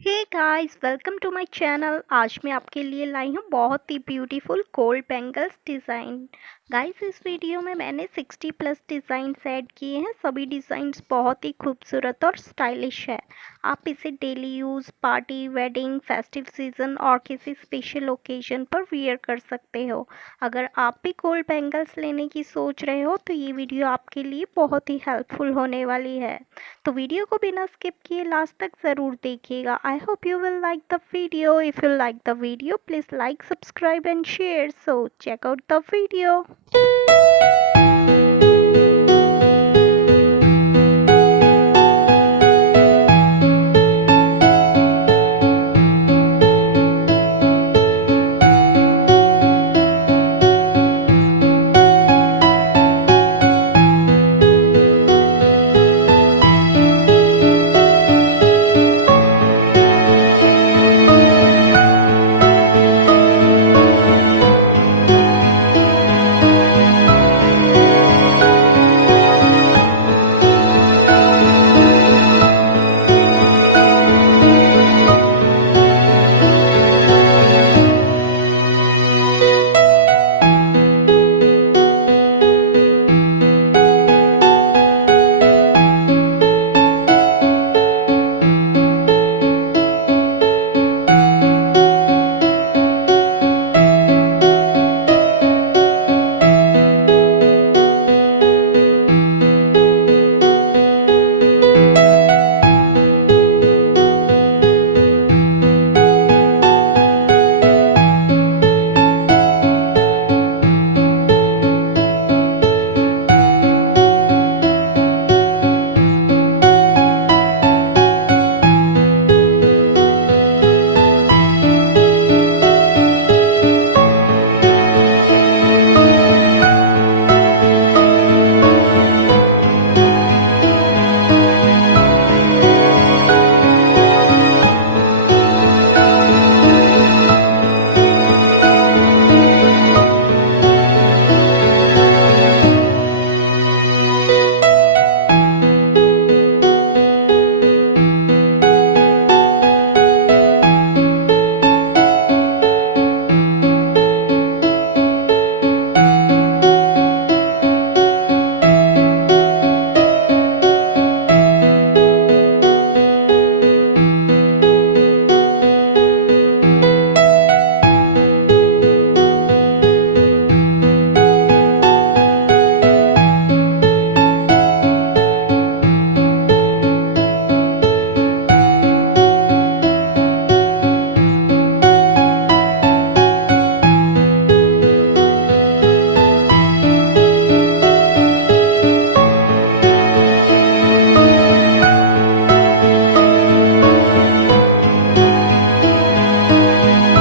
Hey guys, welcome to my channel. आज मैं आपके लिए लाई हूँ बहुत ही beautiful gold bangles design. Guys, इस वीडियो में मैंने 60 प्लस डिज़ाइन ऐड किए हैं। सभी डिज़ाइंस बहुत ही खूबसूरत और स्टाइलिश है। आप इसे daily use, party, wedding, festive season और किसी स्पेशल ओकेजन पर वियर कर सकते हो। अगर आप भी गोल्ड बैंगल्स लेने की सोच रहे हो तो ये वीडियो आपके लिए बहुत ही हेल्पफुल होने वाली है। तो वीडियो को बिना स्किप किए लास्ट तक ज़रूर देखिएगा। I hope you will like the video. If you like the video please like, subscribe and share. So check out the video.